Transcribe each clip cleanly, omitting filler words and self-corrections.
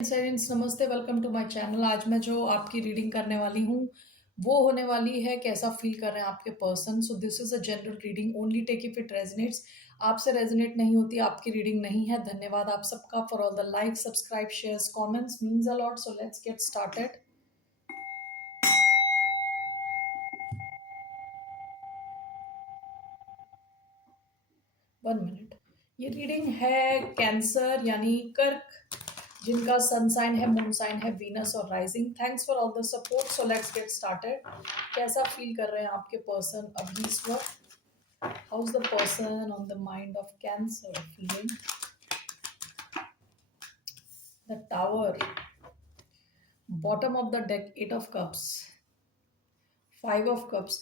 Friends नमस्ते, welcome to my channel. आज मैं जो आपकी रीडिंग करने वाली हूँ वो होने वाली है कैसा फील कर रहे हैं आपके person. So this is a general reading, only take if it resonates. आपसे रेजनेट नहीं होती आपकी रीडिंग नहीं है। धन्यवाद आप सबका for all the like, subscribe, shares, comments, means a lot. So let's get started. 1 minute. ये रीडिंग है कैंसर यानी कर्क, जिनका सन साइन है, मून साइन है वीनस और rising. Thanks for all the support. So let's get started. कैसा feel कर रहे हैं आपके पर्सन अभी इस वक्त? How is the person on the mind of cancer feeling? The tower, bottom of the deck, 8 of cups, 5 of cups.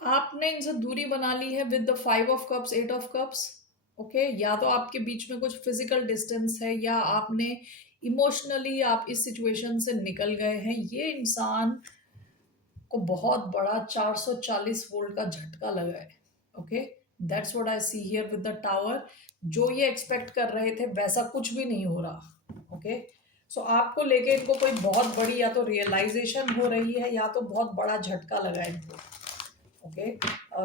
आपने इनसे दूरी बना ली है with the 5 of cups, 8 of cups. Okay, या तो आपके बीच में कुछ फिजिकल डिस्टेंस है या आपने इमोशनली आप इस सिचुएशन से निकल गए हैं। ये इंसान को बहुत बड़ा 440 वोल्ट का झटका लगा है। Okay, that's what I see here with the tower. जो ये एक्सपेक्ट कर रहे थे वैसा कुछ भी नहीं हो रहा। ओके, सो आपको लेके इनको कोई बहुत बड़ी या तो रियलाइजेशन हो रही है या तो बहुत बड़ा झटका लगा है इनको। ओके,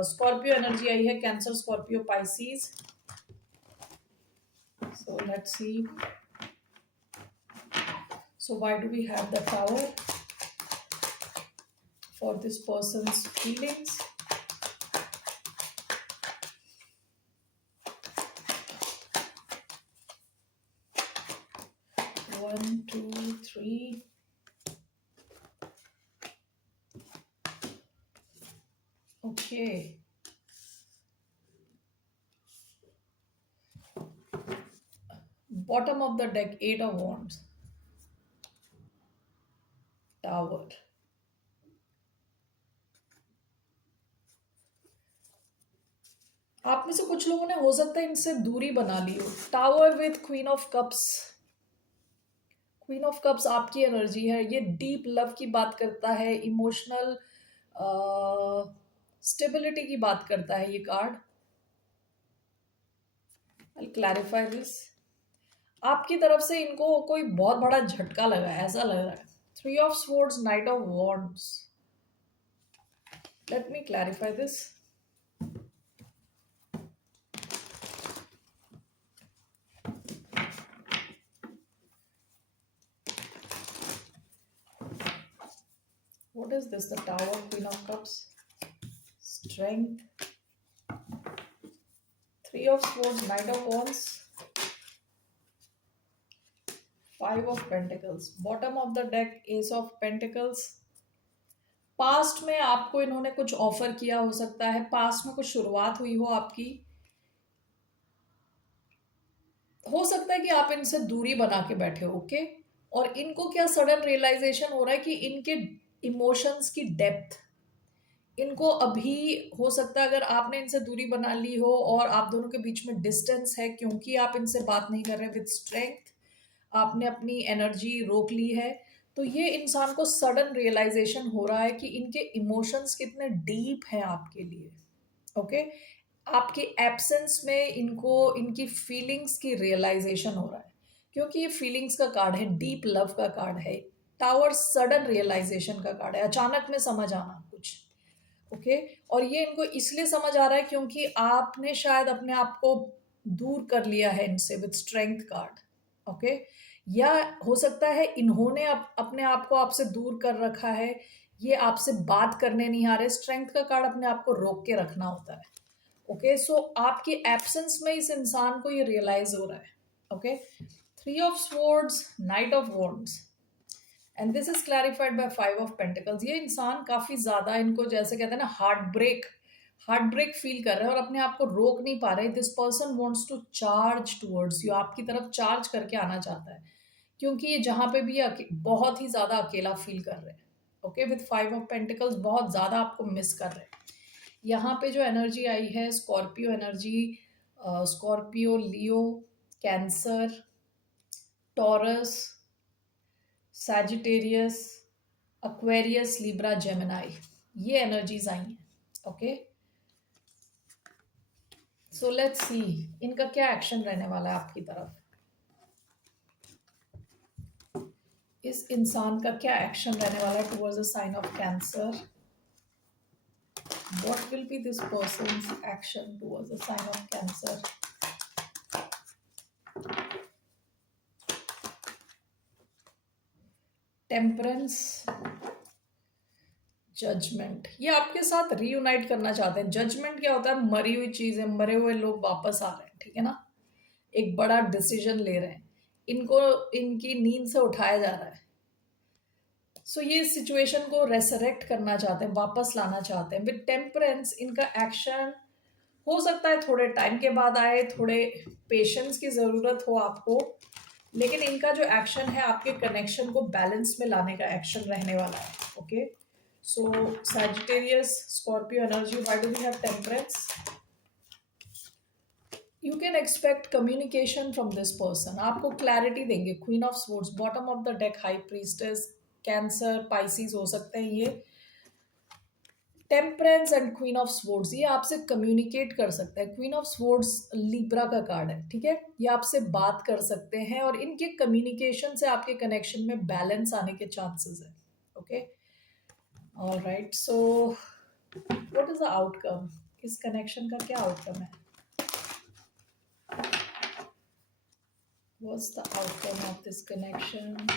स्कॉर्पियो एनर्जी आई है, cancer, Scorpio, Pisces. So let's see, so why do we have the tower for this person's feelings? One, two, three. Okay. Bottom of the deck, 8 of wands. Tower. आप में से कुछ लोगों ने हो सकता है इनसे दूरी बना ली हो। Tower with queen of cups. Queen of Cups आपकी एनर्जी है। ये डीप लव की बात करता है, इमोशनल स्टेबिलिटी की बात करता है ये कार्ड। I clarify this. आपकी तरफ से इनको कोई बहुत बड़ा झटका लगा है, ऐसा लग रहा है। 3 of swords, night of wands. Let me clarify this. What is this? The Tower, Queen of Cups, Strength, 3 of Swords, Knight of Wands, 5 of Pentacles, bottom of the deck, Ace of Pentacles। Past में आपको इन्होंने कुछ offer किया हो सकता है, past में कुछ शुरुआत हुई हो आपकी। हो सकता है कि आप इनसे दूरी बना के बैठे हो। ओके, और इनको क्या सडन रियलाइजेशन हो रहा है कि इनके इमोशंस की डेप्थ इनको अभी हो सकता है, अगर आपने इनसे दूरी बना ली हो और आप दोनों के बीच में डिस्टेंस है क्योंकि आप इनसे बात नहीं कर रहे विद स्ट्रेंथ, आपने अपनी एनर्जी रोक ली है, तो ये इंसान को सडन रियलाइजेशन हो रहा है कि इनके इमोशंस कितने डीप हैं आपके लिए। ओके, आपकी एब्सेंस में इनको इनकी फीलिंग्स की रियलाइजेशन हो रहा है क्योंकि ये फीलिंग्स का कार्ड है, डीप लव का कार्ड है। टावर सडन रियलाइजेशन का कार्ड है, अचानक में समझ आना कुछ। ओके, और ये इनको इसलिए समझ आ रहा है क्योंकि आपने शायद अपने आप को दूर कर लिया है इनसे विद स्ट्रेंथ कार्ड। ओके, या हो सकता है इन्होंने अपने आप को आपसे दूर कर रखा है, ये आपसे बात करने नहीं आ रहे। स्ट्रेंथ का कार्ड अपने आप को रोक के रखना होता है। ओके, सो आपकी एब्सेंस में इस इंसान को ये रियलाइज हो रहा है। Okay, 3 of Swords, Knight of Wands, and this is clarified by 5 of Pentacles। ये इंसान काफी ज्यादा, इनको जैसे कहते हैं ना, हार्ट ब्रेक फील कर रहे हैं और अपने आप को रोक नहीं पा रहे। This person wants to charge towards you, आपकी तरफ चार्ज करके आना चाहता है क्योंकि ये जहां पे भी बहुत ही ज्यादा अकेला फील कर रहे हैं। ओके, विद 5 of Pentacles बहुत ज्यादा आपको मिस कर रहे हैं। यहाँ पे जो एनर्जी आई है, Scorpio energy, Scorpio, Leo, Cancer, Taurus, Sagittarius, Aquarius, Libra, Gemini, ये एनर्जीज आई हैं। ओके, सो लेट्स सी इनका क्या एक्शन रहने वाला है आपकी तरफ। इस इंसान का क्या एक्शन रहने वाला है towards the sign of Cancer? What will be this person's action towards the sign of Cancer? Temperance, Judgement, ये आपके साथ रीयूनाइट करना चाहते हैं। जजमेंट क्या होता है? मरी हुई चीज है, मरे हुए लोग वापस आ रहे हैं, ठीक है ना, एक बड़ा डिसीजन ले रहे हैं, इनको इनकी नींद से उठाया जा रहा है। सो ये सिचुएशन को रेसरेक्ट करना चाहते हैं, वापस लाना चाहते हैं। विद टेम्परेंस इनका एक्शन हो सकता है थोड़े टाइम के बाद आए, थोड़े पेशेंस की ज़रूरत हो आपको, लेकिन इनका जो एक्शन है आपके कनेक्शन को बैलेंस में लाने का एक्शन रहने वाला है। Okay, so Sagittarius, Scorpio energy, why do we have Temperance? You can expect communication from this person, आपको क्लैरिटी देंगे। Queen of Swords, bottom of the deck, High Priestess, Cancer, Pisces हो सकते हैं ये। Temperance and Queen of Swords, ये आपसे communicate कर सकते हैं। क्वीन ऑफ स्वॉर्ड्स लिब्रा का कार्ड है, ठीक है, ये आपसे बात कर सकते हैं और इनके कम्युनिकेशन से आपके कनेक्शन में बैलेंस आने के चांसेस है। Okay, alright, so what is the outcome? इस कनेक्शन का क्या आउटकम है? What's the outcome of this connection?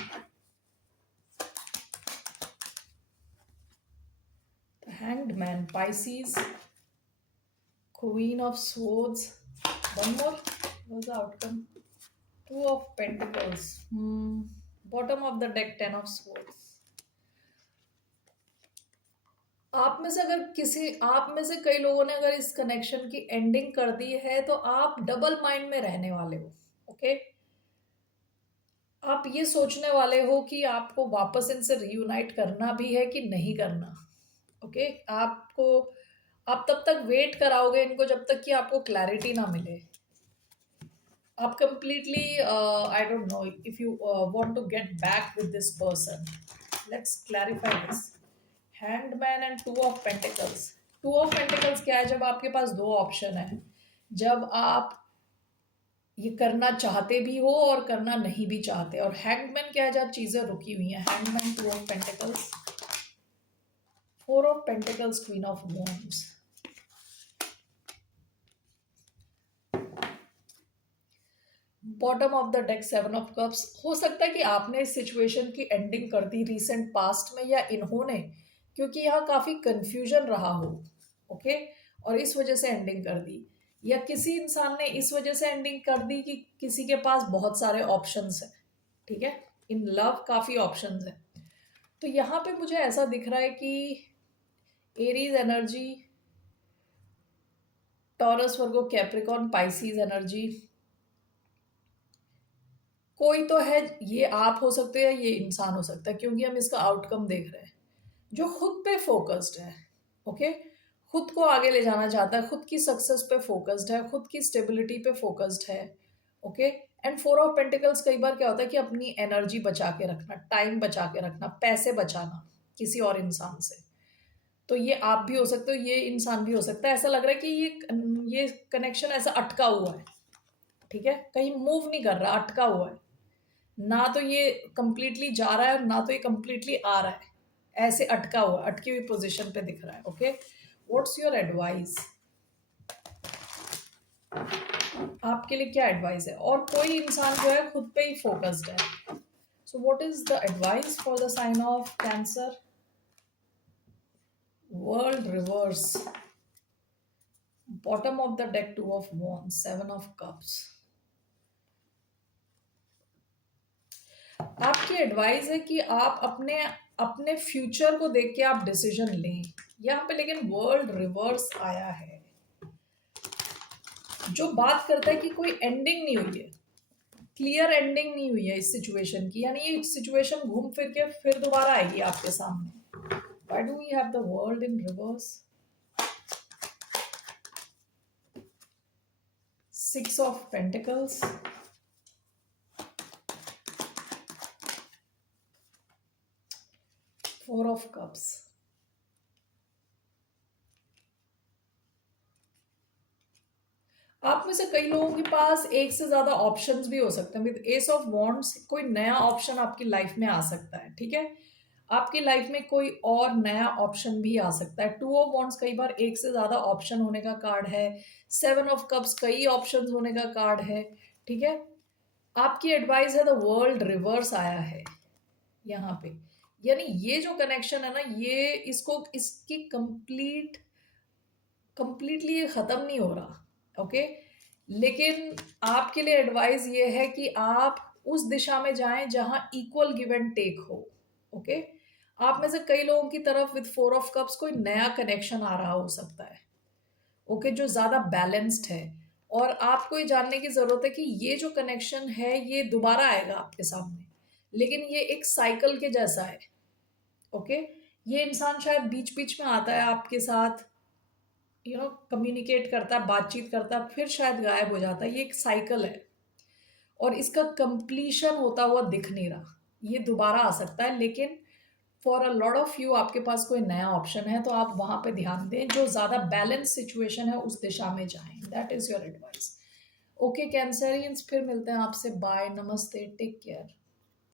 Hanged Man, Pisces, Queen of Swords. One more. What's the outcome? Two of Pentacles. Bottom of the deck, Ten of Swords. आप में से कई लोगों ने अगर इस कनेक्शन की एंडिंग कर दी है तो आप डबल माइंड में रहने वाले हो। ओके, आप ये सोचने वाले हो कि आपको वापस इनसे रीयूनाइट करना भी है कि नहीं करना। ओके, आप तब तक वेट कराओगे इनको जब तक कि आपको क्लैरिटी ना मिले। आप completely, I don't know if you want to get back with this person. Let's clarify this. Hanged Man and Two of Pentacles. Two of Pentacles क्या है? जब आपके पास दो ऑप्शन है, जब आप ये करना चाहते भी हो और करना नहीं भी चाहते। और हैंगमैन क्या है? जब चीजें रुकी हुई हैं। Hangman, to of Pentacles, Four of pentacles, queen of wands. Bottom of the deck, seven of cups. हो सकता है कि आपने इस सिचुएशन की एंडिंग कर दी रिसेंट पास्ट में, या इन्होंने, क्योंकि यहाँ काफी कंफ्यूजन रहा हो। ओके, और इस वजह से एंडिंग कर दी, या किसी इंसान ने इस वजह से एंडिंग कर दी कि किसी के पास बहुत सारे ऑप्शंस हैं। ठीक है, इन लव काफी ऑप्शंस हैं। तो यहाँ पे मुझे ऐसा दिख रहा है कि एरीज एनर्जी, टॉरस, वर्गो, कैप्रिकॉर्न, पाइसीज एनर्जी, कोई तो है। ये आप हो सकते हैं, ये इंसान हो सकता है, क्योंकि हम इसका आउटकम देख रहे हैं, जो खुद पे फोकस्ड है। ओके, खुद को आगे ले जाना चाहता है, खुद की सक्सेस पे फोकस्ड है, खुद की स्टेबिलिटी पे फोकस्ड है। Okay, and four of pentacles कई बार क्या होता है कि अपनी एनर्जी बचा के रखना, टाइम बचा के रखना, पैसे बचाना किसी और इंसान से। तो ये आप भी हो सकते हो, ये इंसान भी हो सकता है। ऐसा लग रहा है कि ये कनेक्शन ऐसा अटका हुआ है। ठीक है, कहीं मूव नहीं कर रहा, अटका हुआ है। ना तो ये कंप्लीटली जा रहा है, ना तो ये कंप्लीटली आ रहा है, ऐसे अटका हुआ, अटकी हुई पोजीशन पे दिख रहा है। Okay, what's your advice? आपके लिए क्या एडवाइस है? और कोई इंसान जो है खुद पे ही फोकस्ड है। So what is the advice for the sign of Cancer? World reverse, bottom of the deck, Two of Wands, Seven of Cups. आपकी एडवाइस है कि आप अपने अपने फ्यूचर को देख के आप डिसीजन लें यहाँ पे, लेकिन वर्ल्ड रिवर्स आया है, जो बात करता है कि कोई एंडिंग नहीं हुई है, क्लियर एंडिंग नहीं हुई है इस सिचुएशन की। यानी ये सिचुएशन घूम फिर के फिर दोबारा आएगी आपके सामने। Why do we have the World in reverse? Six of Pentacles, Four of Cups. आप में से कई लोगों के पास एक से ज्यादा ऑप्शंस भी हो सकते हैं। विद एस ऑफ वॉन्ड्स कोई नया ऑप्शन आपकी लाइफ में आ सकता है, ठीक है। आपकी लाइफ में कोई और नया ऑप्शन भी आ सकता है। टू ऑफ वॉन्ड्स कई बार एक से ज्यादा ऑप्शन होने का कार्ड है। सेवन ऑफ कप्स कई ऑप्शंस होने का कार्ड है, ठीक है। आपकी एडवाइस है, द वर्ल्ड रिवर्स आया है यहाँ पे। यानी ये जो कनेक्शन है ना, ये इसको इसकी कंप्लीटली ये खत्म नहीं हो रहा, ओके। लेकिन आपके लिए एडवाइस ये है कि आप उस दिशा में जाएं जहां इक्वल गिव एंड टेक हो, ओके। आप में से कई लोगों की तरफ विद फोर ऑफ कप्स कोई नया कनेक्शन आ रहा हो सकता है, ओके, जो ज्यादा बैलेंस्ड है। और आपको ये जानने की जरूरत है कि ये जो कनेक्शन है ये दोबारा आएगा आपके सामने, लेकिन ये एक साइकिल के जैसा है, ओके। ये इंसान शायद बीच बीच में आता है आपके साथ, कम्युनिकेट करता है, बातचीत करता है, फिर शायद गायब हो जाता है। ये एक साइकिल है और इसका कंप्लीशन होता हुआ दिख नहीं रहा। ये दोबारा आ सकता है, लेकिन for a lot of you आपके पास कोई नया ऑप्शन है, तो आप वहां पे ध्यान दें। जो ज्यादा बैलेंस सिचुएशन है उस दिशा में जाएं। That is your advice. Okay Cancerians, फिर मिलते हैं आपसे। बाय, नमस्ते, टेक केयर।